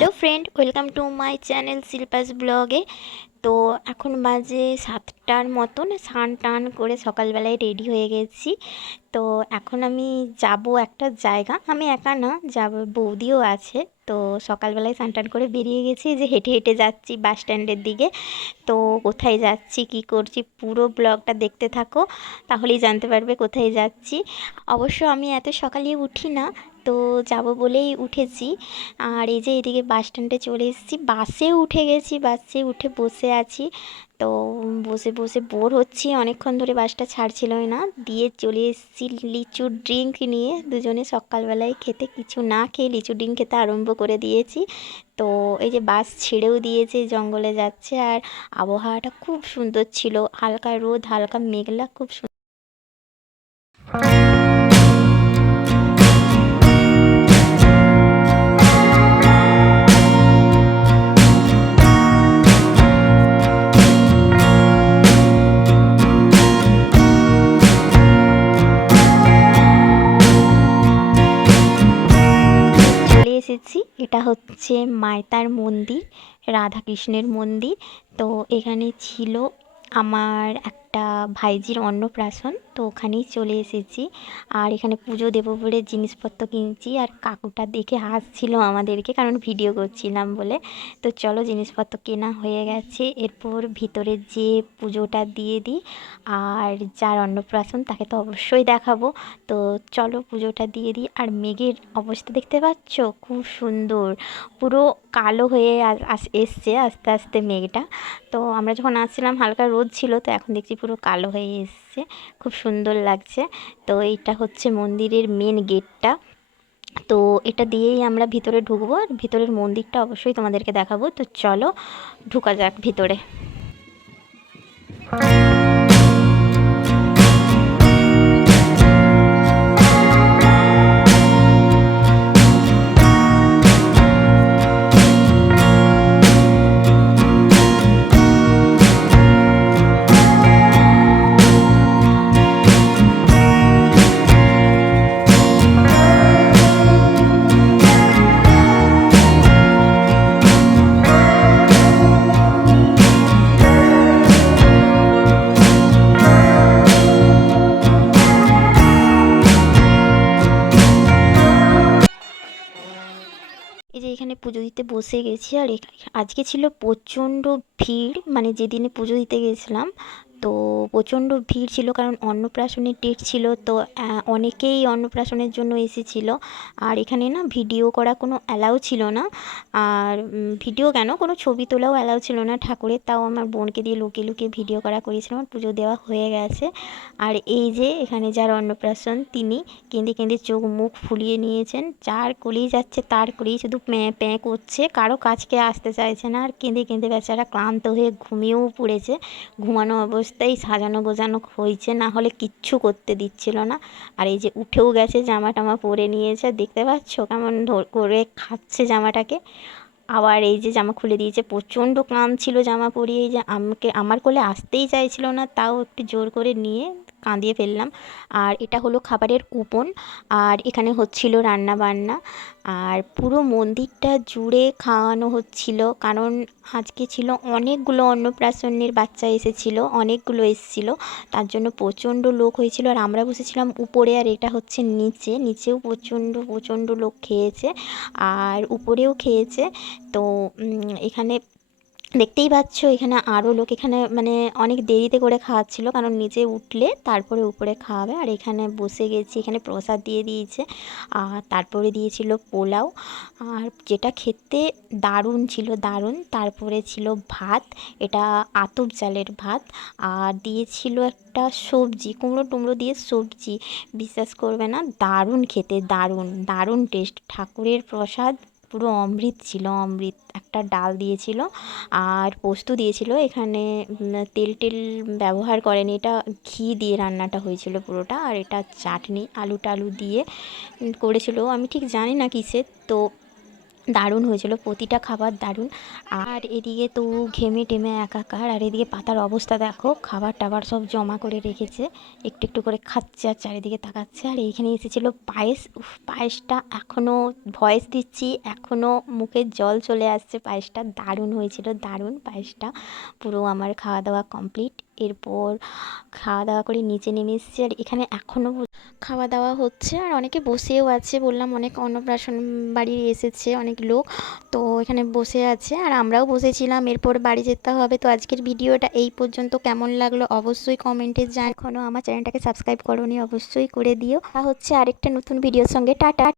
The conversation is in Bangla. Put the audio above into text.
Hello friend, welcome to my channel Shilpa's ব্লগে। তো এখন বাজে 7টার মতন, স্নান টান করে সকালবেলায় রেডি হয়ে গেছি। তো এখন আমি যাব একটা জায়গা, আমি একা না, যাব বৌদিও আছে। তো সকালবেলায় স্নান টান করে বেরিয়ে গেছি, যে হেঁটে হেঁটে যাচ্ছি বাস স্ট্যান্ডের দিকে। তো কোথায় যাচ্ছি কী করছি পুরো ব্লগটা দেখতে থাকো, তাহলেই জানতে পারবে কোথায় যাচ্ছি। অবশ্য আমি এত সকালে উঠি না, তো যাব বলেই উঠেছি। আর এই যে এদিকে বাস স্ট্যান্ডে চলে এসেছি, বাসে উঠে গেছি, বাসে উঠে বসে আছি। তো বসে বসে বোর হচ্ছি, অনেকক্ষণ ধরে বাসটা ছাড়ছিলই না, দিয়ে চলে এসেছি লিচু ড্রিঙ্ক নিয়ে। দুজনে সকালবেলায় খেতে কিছু না খেয়ে লিচু ড্রিঙ্ক খেতে আরম্ভ করে দিয়েছি। তো এই যে বাস ছেড়েও দিয়েছে, জঙ্গলে যাচ্ছে, আর আবহাওয়াটা খুব সুন্দর ছিল, হালকা রোদ হালকা মেঘলা, খুব সুন্দর। চলে এসেছি, এটা হচ্ছে মায়তার মন্দির, রাধাকৃষ্ণের মন্দির। তো এখানে ছিল আমার একটা ভাইজির অন্নপ্রাশন, তো ওখানেই চলে এসেছি। আর এখানে পুজো দেবো বলে জিনিসপত্র কিনছি, আর কাকুটা দেখে হাসছিল আমাদেরকে, কারণ ভিডিও করছিলাম বলে। তো চলো, জিনিসপত্র কেনা হয়ে গেছে, এরপর ভিতরে যে পুজোটা দিয়ে দিই। আর যার অন্নপ্রাশন তাকে তো অবশ্যই দেখাবো। তো চলো পুজোটা দিয়ে দিই। আর মেঘের অবস্থা দেখতে পাচ্ছ, খুব সুন্দর, পুরো কালো হয়ে এসছে আস্তে আস্তে মেঘটা। তো আমরা যখন আসছিলাম হালকা রোদ ছিল, তো এখন দেখছি পুরো কালো হয়ে এসছে, খুব সুন্দর লাগছে। তো এইটা হচ্ছে মন্দিরের মেন গেটটা। তো এটা দিয়েই আমরা ভিতরে ঢুকবো, আর ভিতরের মন্দিরটা অবশ্যই তোমাদেরকে দেখাবো। তো চলো ঢুকা যাক ভিতরে। এই যে এখানে পুজো দিতে বসে গেছি, আর আজকে ছিল প্রচণ্ড ভিড়, মানে যেদিনে পুজো দিতে গেছিলাম, তো প্রচণ্ড ভিড় ছিল, কারণ অন্নপ্রাশনের ডেট ছিল। তো অনেকেই অন্নপ্রাশনের জন্য এসেছিলো। আর এখানে না ভিডিও করা কোনো অ্যালাউ ছিল না, আর ভিডিও কেন, কোনো ছবি তোলাও অ্যালাউ ছিল না ঠাকুরের। তাও আমার বোনকে দিয়ে লুকিয়ে লুকিয়ে ভিডিও করা করিয়েছিলাম, আমার পুজো দেওয়া হয়ে গেছে। আর এই যে এখানে যার অন্নপ্রাশন, তিনি কেঁদে কেঁদে চোখ মুখ ফুলিয়ে নিয়েছেন, যার কোলেই যাচ্ছে তার কোলেই শুধু প্যাঁ প্যাঁ করছে, কারো কাছকে আসতে চাইছে না, আর কেঁদে কেঁদে বেচারা ক্লান্ত হয়ে ঘুমিয়েও পড়েছে। ঘুমানো অবস্থায় সাজানো গোজানো হয়েছে, না হলে কিচ্ছু করতে দিচ্ছিল না। আর এই যে উঠেও গেছে, জামা টামা পরে নিয়েছে, দেখতে পাচ্ছ কেমন করে খাচ্ছে জামাটাকে। আবার এই যে জামা খুলে দিয়েছে, প্রচণ্ড কাঁদছিল জামা পরিয়ে, এই যে আমাকে আমার কোলে আসতেই চাইছিল না, তাও একটু জোর করে নিয়ে কাঁদিয়ে ফেললাম। আর এটা হলো খাবারের কুপন, আর এখানে হচ্ছিল রান্না বান্না, আর পুরো মন্দিরটা জুড়ে খাওয়ানো হচ্ছিল, কারণ আজকে ছিল অনেকগুলো অন্নপ্রাশনের বাচ্চা এসেছিলো, অনেকগুলো এসেছিলো, তার জন্য প্রচণ্ড লোক হয়েছিল। আর আমরা বসেছিলাম উপরে, আর এটা হচ্ছে নিচে, নিচেও প্রচণ্ড প্রচণ্ড লোক খেয়েছে, আর উপরেও খেয়েছে। তো এখানে দেখতেই পাচ্ছ, এখানে আরও লোক, এখানে মানে অনেক দেরিতে করে খাওয়াচ্ছিল, কারণ নিচে উঠলে তারপরে উপরে খাওয়াবে। আর এখানে বসে গেছি, এখানে প্রসাদ দিয়ে দিয়েছে, আর তারপরে দিয়েছিল পোলাও, আর যেটা খেতে দারুণ ছিল, দারুণ। তারপরে ছিল ভাত, এটা আতপ চালের ভাত, আর দিয়েছিল একটা সবজি, কুমড়ো টুমড়ো দিয়ে সবজি, বিশ্বাস করবে না, দারুণ খেতে, দারুণ দারুণ টেস্ট, ঠাকুরের প্রসাদ, পুরো অমৃত ছিল, অমৃত। একটা ডাল দিয়েছিল, আর পোস্ত দিয়েছিল, এখানে তেল টেল ব্যবহার করেনি, এটা ঘি দিয়ে রান্নাটা হয়েছিল পুরোটা। আর এটা চাটনি আলু টালু দিয়ে করেছিল, আমি ঠিক জানি না কিসের। তো দারুণ হয়েছিল, প্রতিটা খাবার দারুণ। আর এদিকে তো ঘেমে টেমে একাকার, আর এদিকে পাতার অবস্থা দেখো, খাবার টাবার সব জমা করে রেখেছে, একটু একটু করে খাচ্ছে আর চারিদিকে তাকাচ্ছে। আর এইখানে এসেছিল পায়েস, উফ পায়েসটা এখনও ভয়েস দিচ্ছি এখনও মুখে জল চলে আসছে, পায়েসটা দারুণ হয়েছিল, দারুণ পায়েসটা। পুরো আমার খাওয়া দাওয়া কমপ্লিট। এরপর খাওয়া দাওয়া করে নিচে নেমে এসেছি, আর এখানে এখনও খাওয়া দাওয়া হচ্ছে, আর অনেকে বসেও আছে, বললাম অনেক অন্নপ্রাশন বাড়ি এসেছে অনেক লোক, তো এখানে বসে আছে আর আমরাও বসেছিলাম। এরপর বাড়ি যেতে হবে। তো আজকের ভিডিওটা এই পর্যন্ত, কেমন লাগলো অবশ্যই কমেন্টে জান। এখনও আমার চ্যানেলটাকে সাবস্ক্রাইব করোনি অবশ্যই করে দিও। হচ্ছে আরেকটা নতুন ভিডিওর সঙ্গে। টাটা।